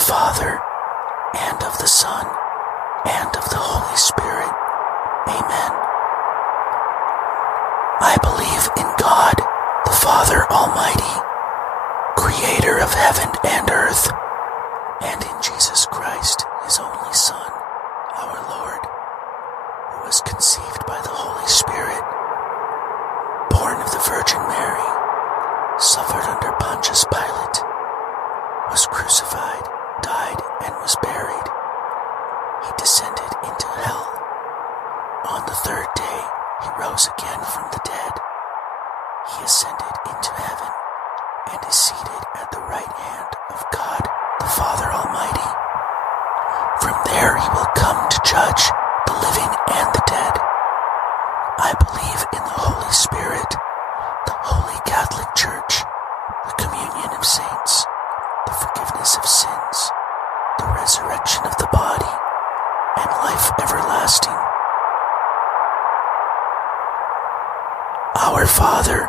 Father, and of the Son, and of the Holy Spirit. Amen. I believe in God, the Father Almighty, creator of heaven and earth, and in Jesus Christ, his only Son, our Lord, who was conceived by the Holy Spirit, born of the Virgin Mary, suffered under Pontius Pilate, was crucified, died, and was buried. He descended into hell. On the third day, he rose again from the dead. He ascended into heaven and is seated at the right hand of God, the Father Almighty. From there he will come to judge the living and the dead. I believe in the Holy Spirit, the Holy Catholic Church, the communion of saints, the forgiveness of sins, the resurrection of the body, and life everlasting. Our Father,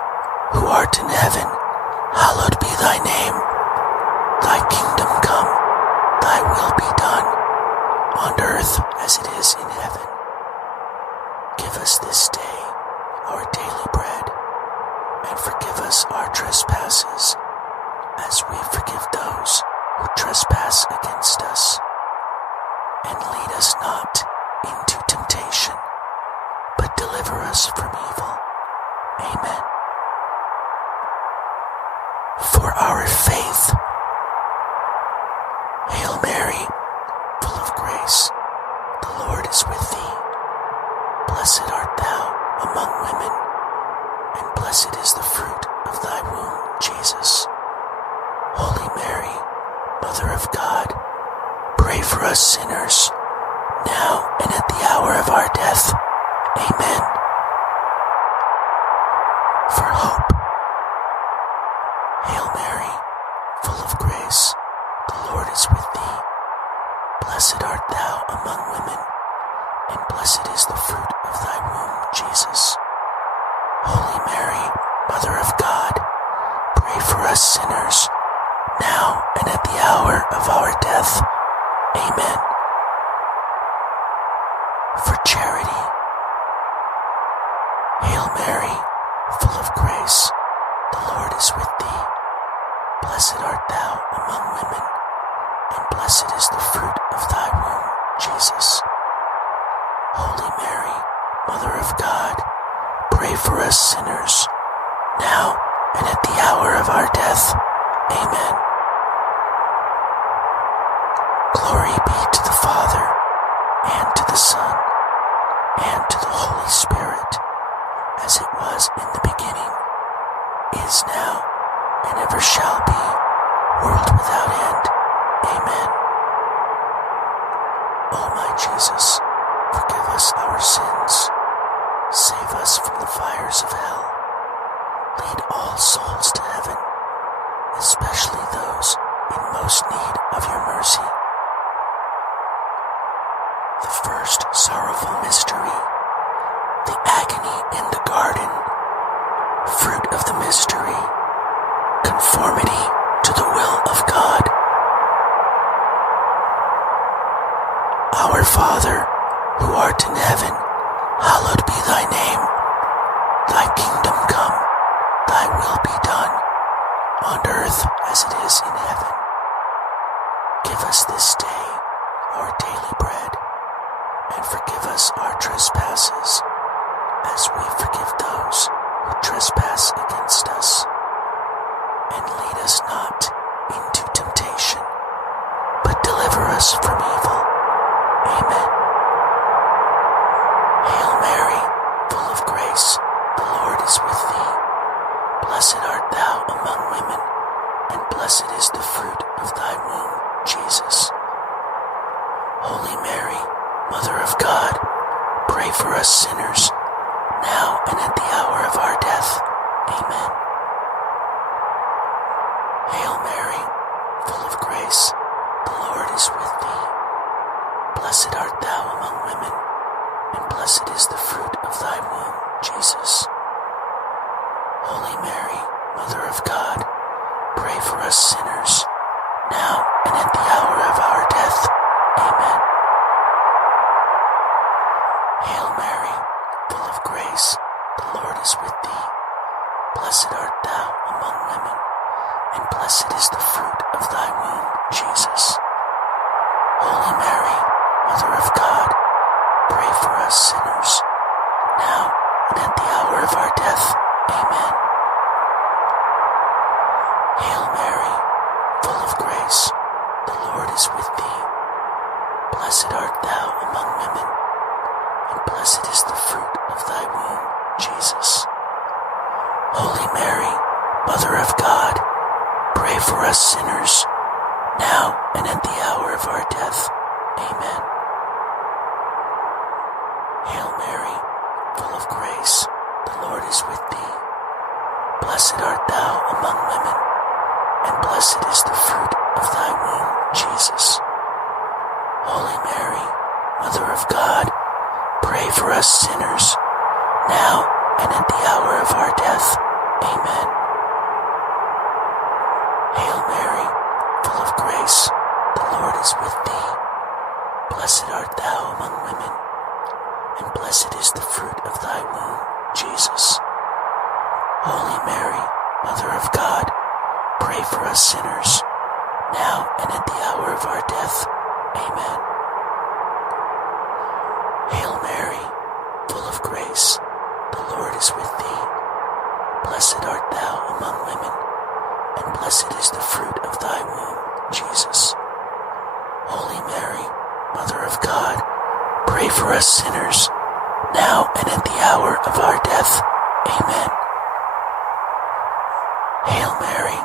who art in heaven, hallowed be thy name. Thy kingdom come, thy will be done, on earth as it is in heaven. Give us this day our daily bread, and forgive us our trespasses, as we forgive those who trespass against us. And lead us not into temptation, but deliver us from evil. Amen. For our faith. Hail Mary, full of grace, the Lord is with thee. Blessed art thou among women, and blessed is the fruit of thy womb, Jesus. Holy Mary, Mother of God, pray for us sinners, now and at the hour of our death. Amen. For hope. Hail Mary, full of grace, the Lord is with thee. Blessed art thou among women, and blessed is the fruit of thy womb, Jesus. Holy Mary, Mother of God, pray for us sinners, now and at the hour of our death. Amen. For charity. Hail Mary, full of grace, the Lord is with thee. Blessed art thou among women, and blessed is the fruit of thy womb, Jesus. Holy Mary, Mother of God, pray for us sinners, now and at the hour of our death. Amen. Glory be to the Father, and to the Son, and to the Holy Spirit, as it was in the beginning, is now, and ever shall be, world without end. Amen. O my Jesus, forgive us our sins, save us from the fires of hell, lead all souls to heaven, especially those in most need of your mercy. The first sorrowful mystery, the agony in the garden. Fruit of the mystery, conformity to the will of God. Our Father, who art in heaven, hallowed be thy name. Thy kingdom come, thy will be done, on earth as it is in heaven. Give us this day our daily bread, and forgive us our trespasses, as we forgive those who trespass against us. And lead us not into temptation, but deliver us from evil. Amen. Hail Mary, full of grace, the Lord is with thee. Blessed art thou among women, and blessed is the fruit of thy womb, Jesus. Holy Mary, Mother of God, pray for us sinners, now and at the hour of our death. Amen. Hail Mary, full of grace, the Lord is with thee. Blessed art thou among women, and blessed is the fruit of thy womb, Jesus. Holy Mary, Mother of God, pray for us sinners, now and at the hour of our death. Amen. Hail Mary, full of grace, the Lord is with thee. Blessed art thou among women, and blessed is the fruit of thy womb, Jesus. Holy Mary, Mother of God, pray for us sinners, now and at the hour of our death. Amen. Hail Mary, full of grace, the Lord is with thee. Blessed art thou among women, and blessed is the fruit of thy womb, Jesus. Holy Mary, Mother of God, pray for us sinners, now and at the hour of our death. Amen. Hail Mary, full of grace, the Lord is with thee. Blessed art thou among women, and blessed is the fruit of thy womb, Jesus. Holy Mary, Mother of God, pray for us sinners, now and at the hour of our death. Amen. Hail Mary, full of grace, the Lord is with thee. Blessed art thou among women, and blessed is the fruit of thy womb, Jesus. Holy Mary, Mother of God, pray for us sinners, now and at the hour of our death. Amen. Hail Mary, full of grace, the Lord is with thee. Blessed art thou among women, and blessed is the fruit of thy womb, Jesus. Holy Mary, Mother of God, pray for us sinners, now and at the hour of our death. Amen. Hail Mary,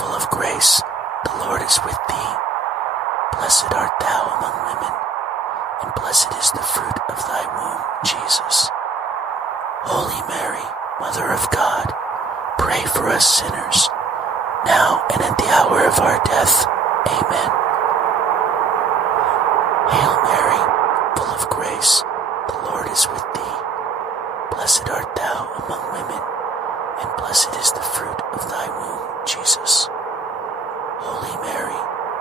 full of grace, the Lord is with thee. Blessed art thou among women, and blessed is the fruit of thy womb, Jesus. Holy Mary, Mother of God, pray for us sinners, now and at the hour of our death. Amen. Hail Mary, full of grace, the Lord is with thee. Blessed art thou among women, and blessed is the fruit of thy womb, Jesus. Holy Mary,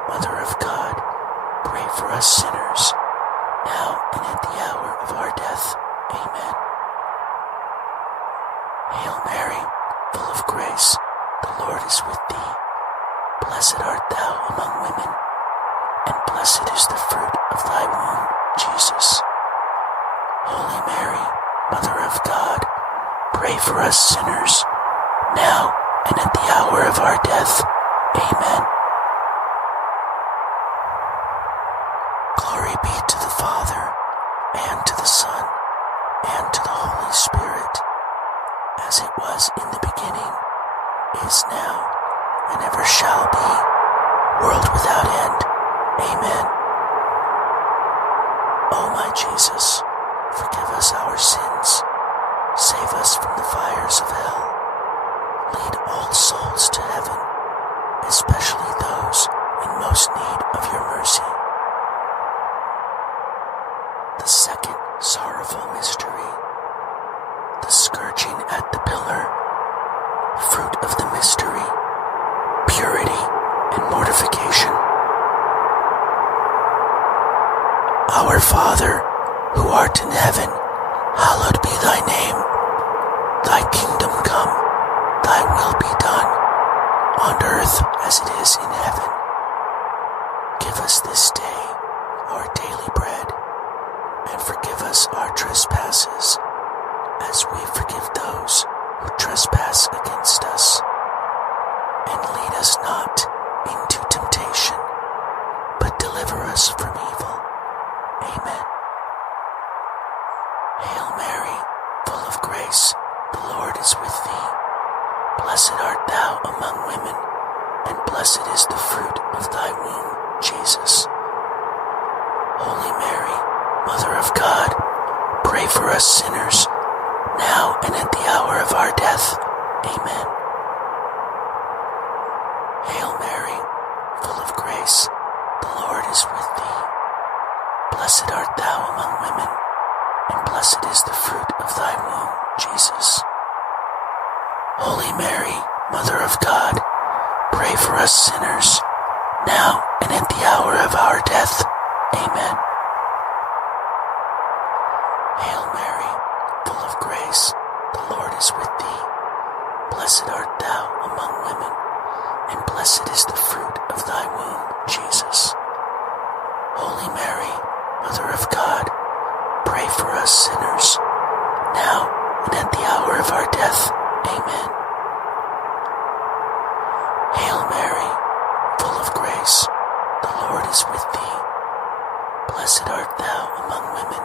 Mother of God, pray for us sinners, now and at the hour of our death. Amen. Hail Mary, full of grace, the Lord is with thee. Blessed art thou among women, and blessed is the fruit of thy womb, Jesus. Holy Mary, Mother of God, pray for us sinners, now and at the hour of our death. Amen. Glory be to the Father, and to the Son, and to the Holy Spirit, as it was in the beginning, is now, and ever shall be, world without end. Amen. O my Jesus, forgive us our sins, save us from the fires of hell, lead all souls to heaven, especially those in most need of your mercy. The second sorrowful mystery, the scourging at the pillar. Fruit of the mystery, purity and mortification. Our Father, who art in heaven, hallowed be thy name. Thy kingdom come, thy will be done, on earth as it is in heaven. Give us this day our daily bread, and forgive us our trespasses, as we forgive those who trespass against us. And lead us not into temptation, but deliver us from evil. Amen. Hail Mary, full of grace, the Lord is with thee. Blessed art thou among women, and blessed is the fruit of thy womb, Jesus. Holy Mary, Mother of God, pray for us sinners, now and at the hour of our death. Amen. Hail Mary, full of grace, the Lord is with thee. Blessed art thou among women, and blessed is the fruit of thy womb, Jesus. Holy Mary, Mother of God, pray for us sinners, now and at the hour of our death. Amen. Hail Mary, full of grace, the Lord is with thee. Blessed art thou among women, and blessed is the fruit of thy womb, Jesus. Holy Mary, Mother of God, pray for us sinners, now and at the hour of our death. Amen. Hail Mary, full of grace, the Lord is with thee. Blessed art thou among women,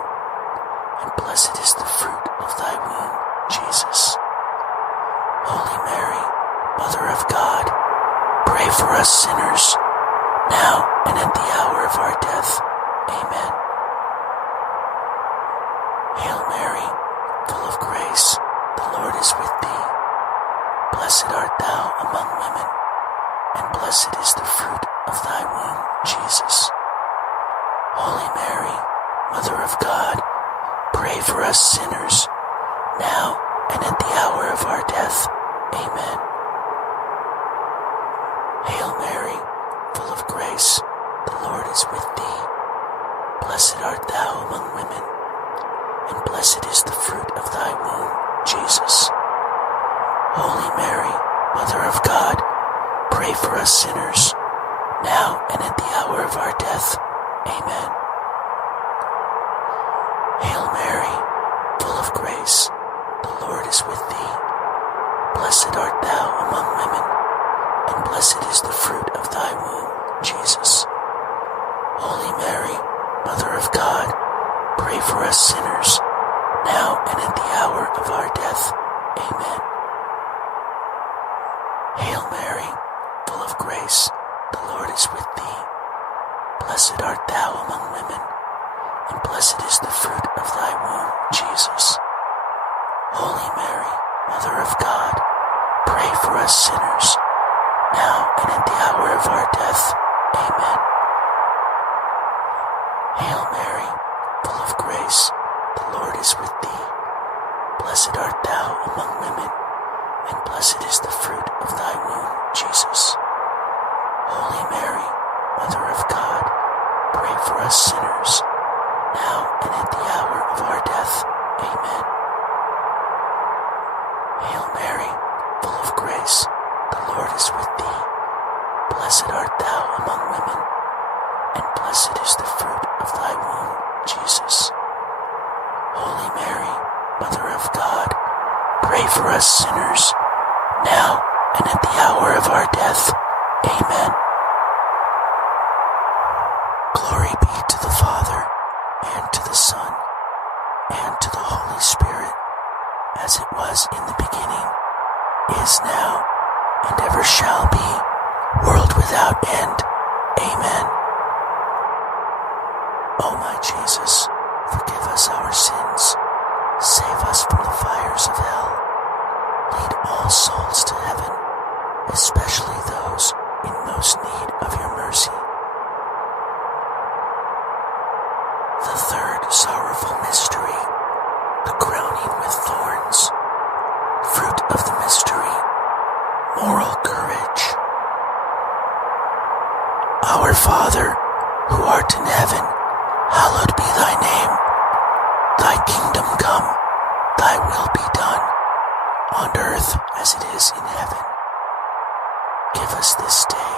and blessed is the fruit of thy womb, Jesus. Holy Mary, Mother of God, pray for us sinners, now and at the hour of our death. Amen. Hail Mary, full of grace, the Lord is with thee. Blessed art thou among women, and blessed is the fruit of thy womb, Jesus. Holy Mary, Mother of God, pray for us sinners, now and at the hour of our death. Amen. Hail Mary, full of grace, the Lord is with thee. Blessed art thou among women, and blessed is the fruit of thy womb, Jesus. Holy Mary, Mother of God, pray for us sinners, now and at the hour of our death. Amen. Hail Mary, full of grace, the Lord is with thee. Blessed art thou among women, and blessed is the fruit of thy womb, Jesus. Holy Mary, Mother of God, pray for us sinners, now and at the hour of our death. Amen. Hail Mary, full of grace, the Lord is with thee. Blessed art thou among women, and blessed is the fruit of thy womb, Jesus. Holy Mary, Mother of God, pray for us sinners, now and at the hour of our death. Amen. Hail Mary, full of grace, the Lord is with thee. Blessed art thou among women, and blessed is the fruit of thy womb, Jesus. Holy Mary, Mother of God, pray for us sinners, now and at the hour of our death. Amen. Hail Mary, full of grace, the Lord is with thee. Blessed art thou among women, and blessed is the fruit of thy womb, Jesus. Holy Mary, Mother of God, pray for us sinners, now and at the hour of our death. Amen. Glory be to the Father, and to the Son, and to the Holy Spirit, as it was in the beginning, is now, and ever shall be, world without end. Amen. O my Jesus, forgive us our sins, save us from the fires of hell, lead all souls to heaven, especially those in most need of your mercy. The third sorrowful mystery, the crowning with thorns. Fruit of the mystery, moral courage. Our Father, who art in heaven, hallowed be thy name. Thy kingdom come, thy will be done, on earth as it is in heaven. Give us this day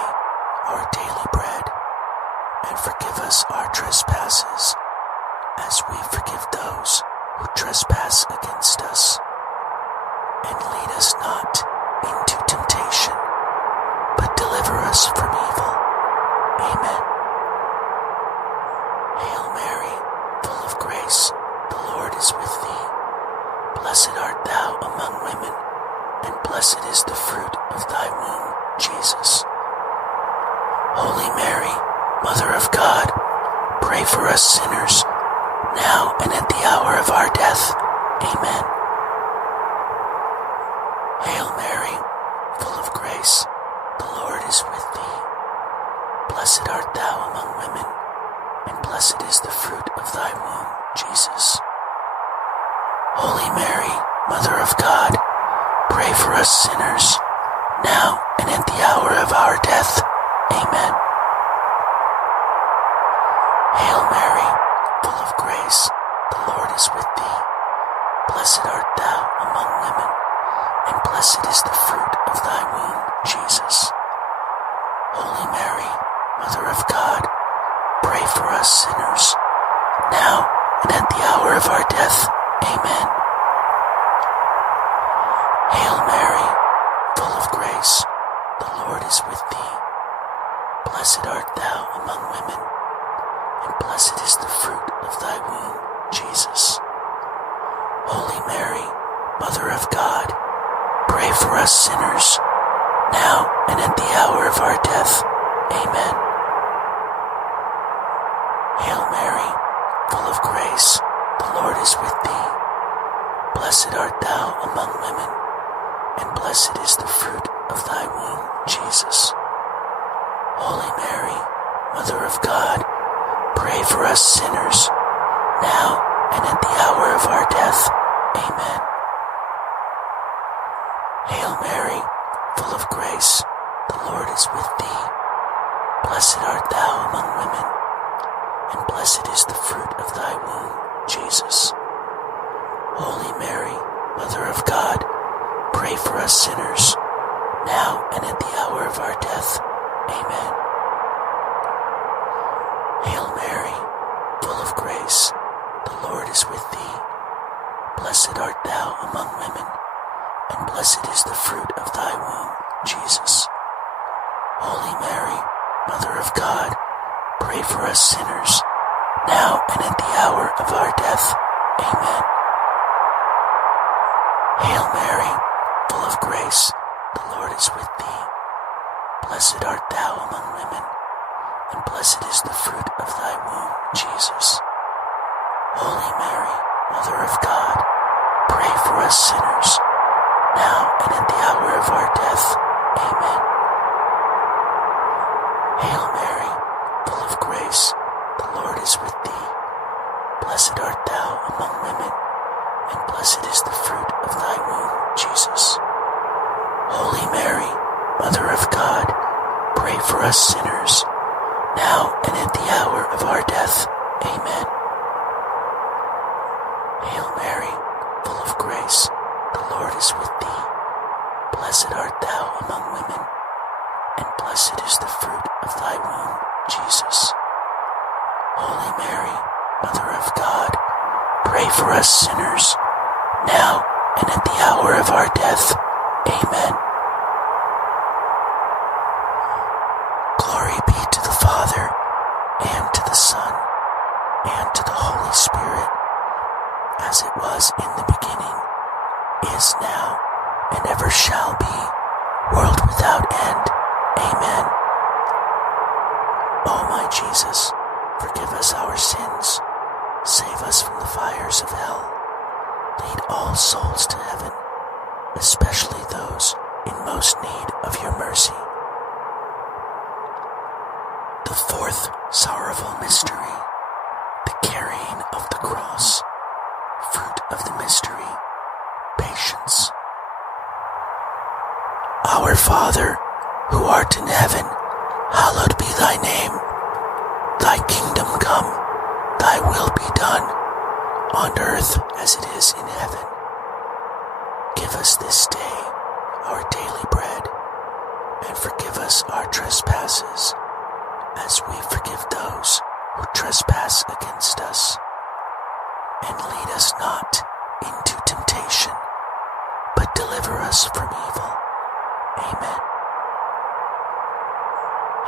our daily bread, and forgive us our trespasses, as we forgive those who trespass against us. And lead us not into temptation, but deliver us from evil. Amen. Hail Mary, full of grace, the Lord is with thee. Blessed art thou among women, and blessed is the fruit of thy womb, Jesus. Holy Mary, Mother of God, pray for us sinners, now and at the hour of our death. Amen. Hail Mary, full of grace, the Lord is with thee. Blessed art thou among women, and blessed is the fruit of thy womb, Jesus. Holy Mary, Mother of God, pray for us sinners, now and at the hour of our death. Amen. Lord is with thee. Blessed art thou among women, and blessed is the fruit of thy womb, Jesus. Holy Mary, Mother of God, pray for us sinners, now and at the hour of our death. Amen. Hail Mary, full of grace, the Lord is with thee. Blessed art thou among women, and blessed is the fruit of thy womb, Jesus. Holy Mary, Mother of God, pray for us sinners, now and at the hour of our death. Amen. Hail Mary, full of grace, the Lord is with thee. Blessed art thou among women, and blessed is the fruit of thy womb, Jesus. Holy Mary, Mother of God, pray for us sinners, now and at the hour of our death. Amen. Hail Mary, full of grace, the Lord is with thee. Blessed art thou among women, and blessed is the fruit of thy womb, Jesus. Holy Mary, Mother of God, pray for us sinners, now and at the hour of our death. Amen. Hail Mary, full of grace, the Lord is with thee. Blessed art thou among women, and blessed is the fruit of thy womb, Jesus. Holy Mary, Mother of God, pray for us sinners, now and at the hour of our death. Amen. Hail Mary, full of grace, the Lord is with thee. Blessed art thou among women, and blessed is the fruit of thy womb, Jesus. Holy Mary, Mother of God, pray for us sinners, now and at the hour of our death. Amen. Hail Mary, full of grace, the Lord is with thee. Blessed art thou among women, and blessed is the fruit of thy womb, Jesus. Holy Mary, Mother of God, pray for us sinners, now and at the hour of our death. Amen. Hail Mary, full of grace, the Lord is with thee. Blessed art thou among women, and blessed is the fruit of thy womb, Jesus. Holy Mary, Mother of God, pray for us sinners, now and at the hour of our death. Amen. Glory be to the Father, and to the Son, and to the Holy Spirit, as it was in the beginning, is now, and ever shall be, world without end. Amen. O my Jesus, forgive us our sins, save us from the fires of hell, lead all souls to heaven, especially those in most need of your mercy. The fourth sorrowful mystery, the carrying of the cross. Fruit of the mystery, patience. Our Father, who art in heaven, hallowed be thy name. Thy kingdom come, thy will be done, on earth as it is in heaven. Give us this day our daily bread, and forgive us our trespasses, as we forgive those who trespass against us. And lead us not into temptation, but deliver us from evil. Amen.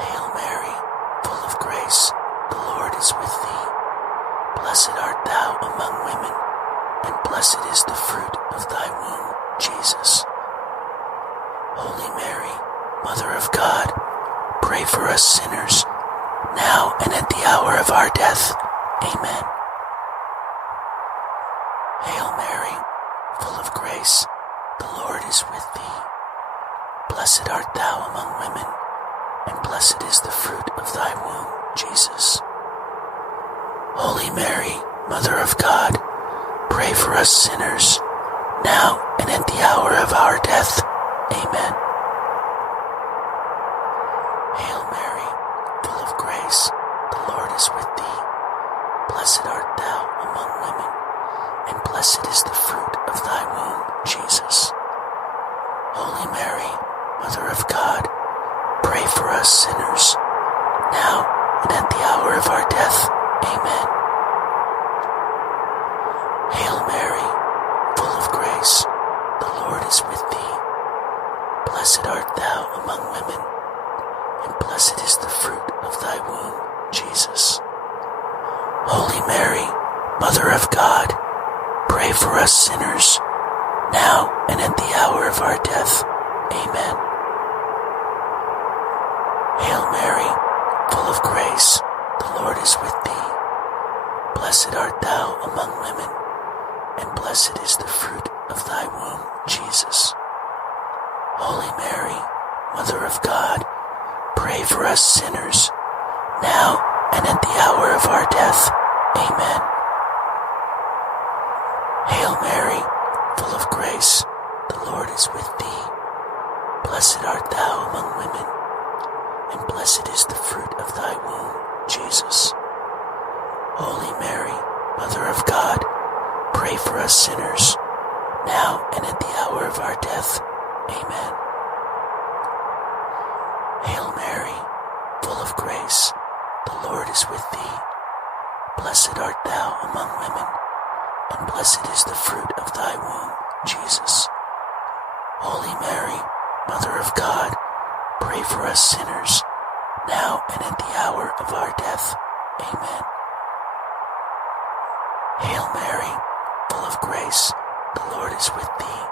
Hail Mary, full of grace, the Lord is with thee. Blessed art thou among women, and blessed is the fruit of thy womb, Jesus. Holy Mary, Mother of God, pray for us sinners, now and at the hour of our death. Amen. Hail Mary, full of grace, the Lord is with thee. Blessed art thou among women, and blessed is the fruit of thy womb, Jesus. Holy Mary, Mother of God, pray for us sinners, now and at the hour of our death. Amen. Hail Mary, full of grace, the Lord is with thee. Blessed art thou among women, and blessed is the fruit of thy womb, Jesus. Holy Mary, Mother of God, pray for us sinners, now and at the hour of our death. Amen. Hail Mary, full of grace, the Lord is with thee. Blessed art thou among women, and blessed is the fruit of thy womb, Jesus. Holy Mary, Mother of God, pray for us sinners, now and at the hour of our death. Amen. Hail Mary, full of grace, the Lord is with thee. Blessed art thou among women, and blessed is the fruit of thy womb, Jesus. Holy Mary, Mother of God, pray for us sinners, now and at the hour of our death. Amen. Hail Mary, full of grace, the Lord is with thee. Blessed art thou among women, and blessed is the fruit of thy womb, Jesus. Holy Mary, Mother of God, pray for us sinners, now and at the hour of our death. Amen. Hail Mary, full of grace, the Lord is with thee. Blessed art thou among women, and blessed is the fruit of thy womb, Jesus. Holy Mary, Mother of God, pray for us sinners, now and at the hour of our death. Amen. Hail Mary, full of grace, the Lord is with thee.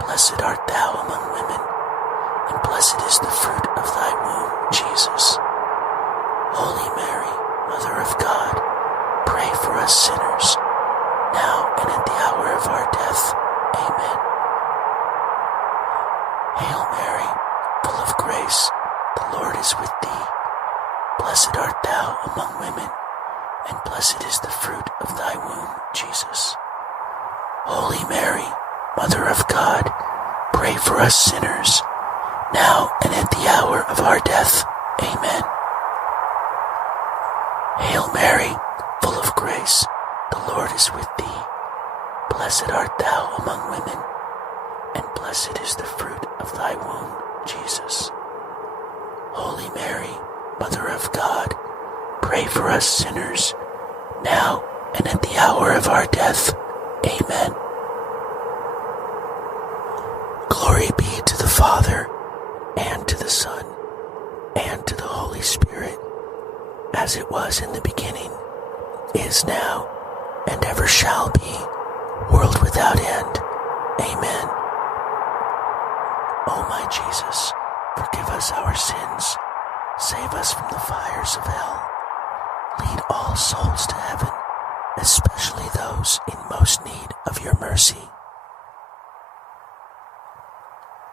Blessed art thou among women, and blessed is the fruit of thy womb, Jesus. Holy Mary, Mother of God, pray for us sinners, now and at the hour of our death. Amen. Hail Mary, full of grace, the Lord is with thee. Blessed art thou among women, and blessed is the fruit of thy womb, Jesus. Holy Mary, Mother of God, pray for us sinners, now and at the hour of our death. Amen. Hail Mary, full of grace, the Lord is with thee. Blessed art thou among women, and blessed is the fruit of thy womb, Jesus. Holy Mary, Mother of God, pray for us sinners, now and at the hour of our death. Amen. Glory be to the Father, and to the Son, and to the Holy Spirit, as it was in the beginning, is now, and ever shall be, world without end. Amen. O my Jesus, forgive us our sins, save us from the fires of hell, lead all souls to heaven, especially those in most need of your mercy.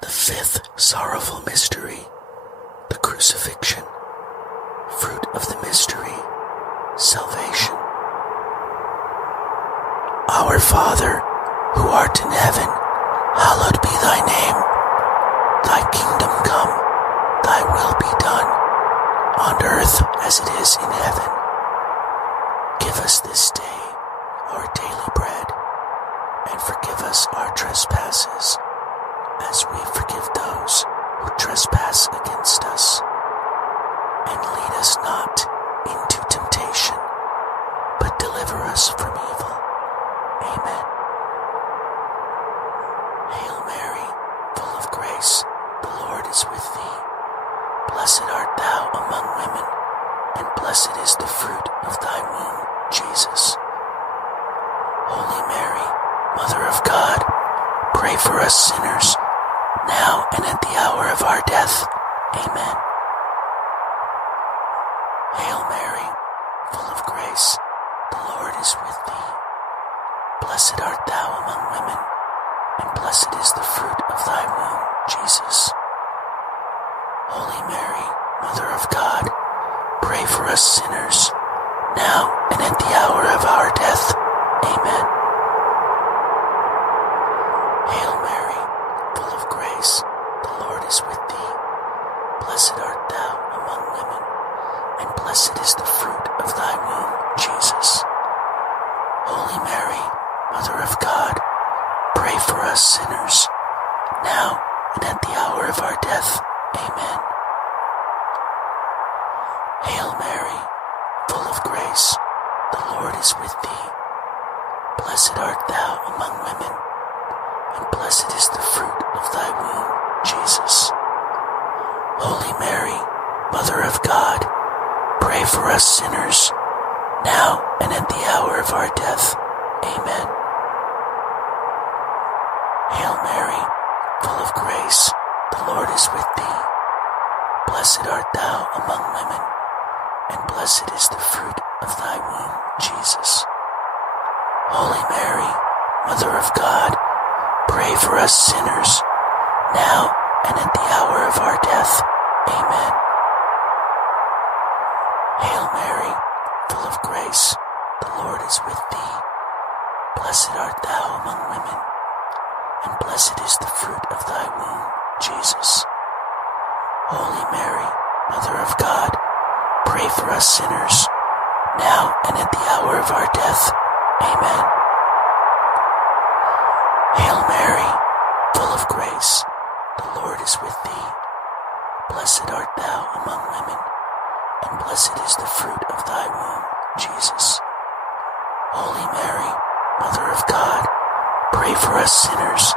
The fifth sorrowful mystery, the crucifixion. Fruit of the mystery, salvation. Our Father, who art in heaven, hallowed be thy name. Thy kingdom come, thy will be done, on earth as it is in heaven. Give us this day our daily bread, and forgive us our trespasses, as we forgive those who trespass against us. And lead us not into temptation, but deliver us from evil. Amen. Hail Mary, full of grace, the Lord is with thee. Blessed art thou among women, and blessed is the fruit of thy womb, Jesus. Holy Mary, Mother of God, pray for us sinners, now and at the hour of our death. Amen. Hail Mary, full of grace, the Lord is with thee. Blessed art thou among women, and blessed is the fruit of thy womb, Jesus. Holy Mary, Mother of God, pray for us sinners, now and at the hour of our death. Amen. Hail Mary, full of grace, the Lord is with thee. Blessed art thou among women, and blessed is the fruit of thy womb, Jesus. Holy Mary, Mother of God, pray for us sinners, now and at the hour of our death. Amen. Hail Mary, full of grace, the Lord is with thee. Blessed art thou among women, and blessed is the fruit of thy womb, Jesus. Holy Mary, Mother of God, pray for us sinners, now and at the hour of our death. Amen. Hail Mary, full of grace, the Lord is with thee. Blessed art thou among women, and blessed is the fruit of thy womb, Jesus. Holy Mary, Mother of God, pray for us sinners, now and at the hour of our death. Amen. Hail Mary, full of grace, the Lord is with thee. Blessed art thou among women, and blessed is the fruit of thy womb, Jesus. Holy Mary, Mother of God, pray for us sinners, now and at the hour of our death. Amen. Hail Mary, full of grace, the Lord is with thee. Blessed art thou among women, and blessed is the fruit of thy womb, Jesus. Holy Mary, Mother of God, pray for us sinners,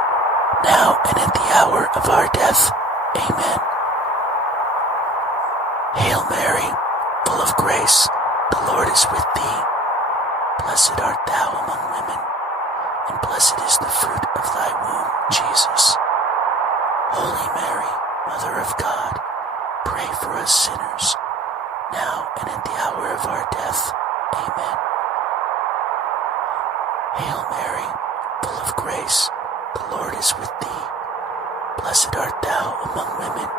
now and at the hour of our death. Amen. Hail Mary, full of grace, the Lord is with thee. Blessed art thou among women, and blessed is the fruit of thy womb, Jesus. Holy Mary, Mother of God, pray for us sinners, now and at the hour of our death. Amen. Hail Mary, full of grace, the Lord is with thee. Blessed art thou among women,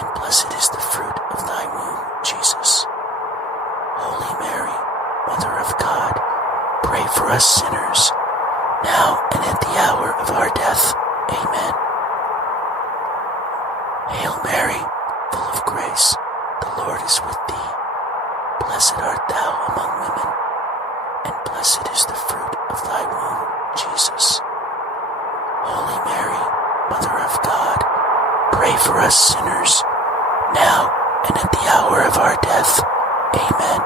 and blessed is the fruit of thy womb, Jesus. Holy Mary, Mother of God, pray for us sinners, now and at the hour of our death. Amen. Hail Mary, full of grace, the Lord is with thee. Blessed art thou among women, and blessed is the fruit of thy womb, Jesus. Holy Mary, Mother of God, pray for us sinners, now and at the hour of our death. Amen.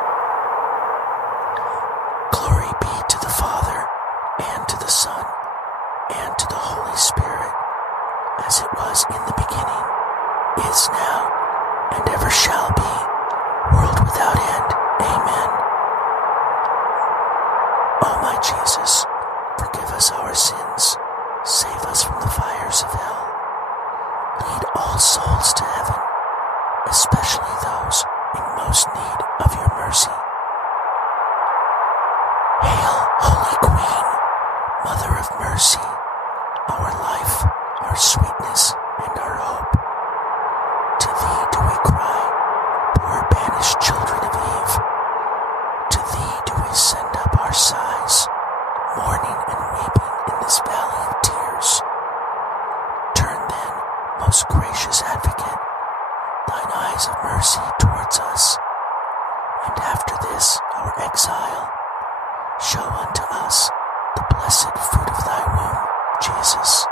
Glory be to the Father, and to the Son, and to the Holy Spirit, as it was in the beginning, is now, and ever shall be, world without end. Amen. O my Jesus, forgive us our sins, save us from the fires of hell. Lead all souls to heaven, especially those in most need of your mercy. Hail, Holy Queen, Mother of Mercy, our life, our sweetness, and our hope. To thee do we cry, poor banished children of Eve. To thee do we send up our sighs, mourning and weeping in this valley of tears. Turn then, most gracious Advocate, thine eyes of mercy towards us, and after this our exile, show unto us the blessed fruit of thy womb, Jesus.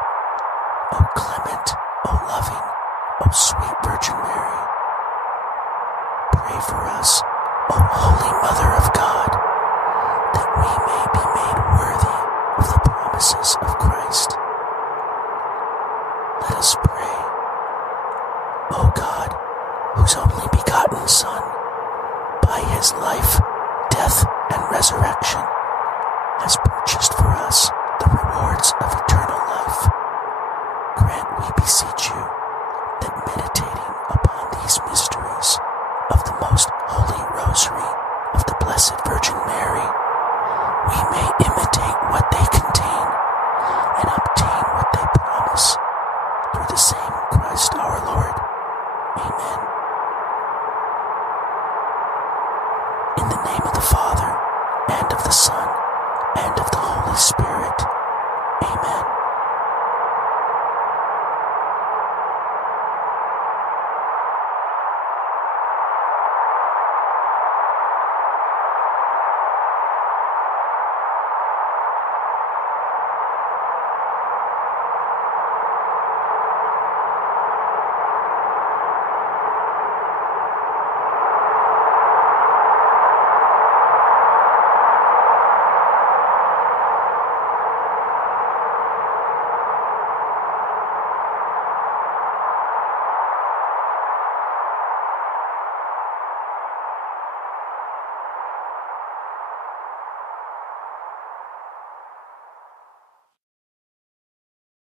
O clement, O loving, O sweet Virgin Mary, pray for us, O Holy Mother of God, that we may be made worthy of the promises of Christ. Let us pray. O God, whose only begotten Son, by his life, death, and resurrection, has purchased for us the rewards of eternal life, grant, we beseech you,